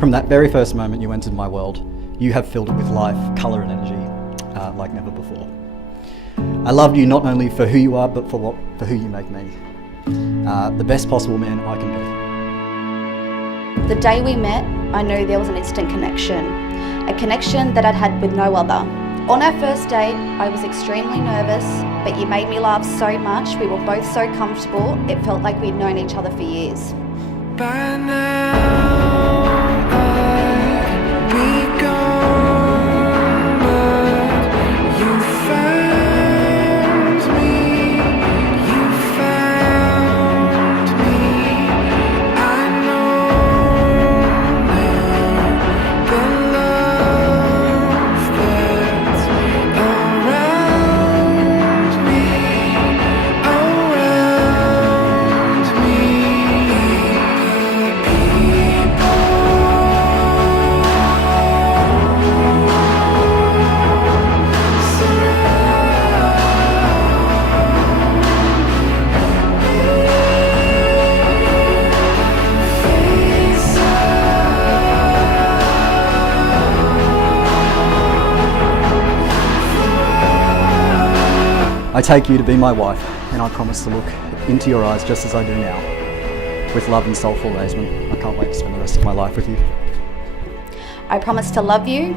From that very first moment you entered my world, you have filled it with life, colour and energy like never before. I love you not only for who you are, but for who you make me. The best possible man I can be. The day we met, I knew there was an instant connection, a connection that I'd had with no other. On our first date, I was extremely nervous, but you made me laugh so much, we were both so comfortable, it felt like we'd known each other for years. By now, I'd be gone, but you found me, you found me. I know now the love that's around me, around me. I take you to be my wife, and I promise to look into your eyes just as I do now, with love and soulful amazement. I can't wait to spend the rest of my life with you. I promise to love you,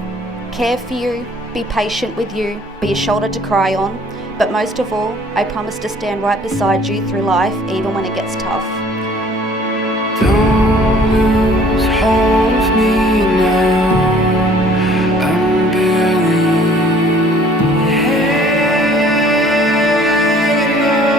care for you, be patient with you, be a shoulder to cry on, but most of all, I promise to stand right beside you through life, even when it gets tough. Don't lose hold of me now. I'm barely hanging on.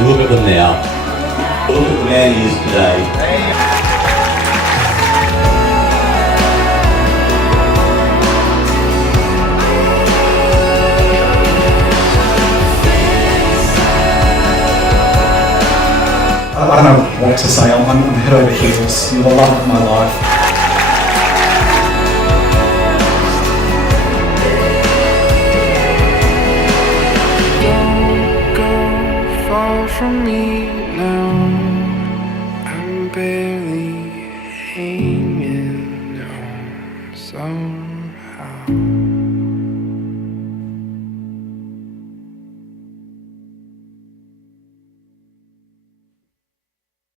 Look at them now. Look at the man he is today. I don't know what to say. I'm head over heels. You're the love of my life. Don't go far from me now. I'm barely hanging on somehow.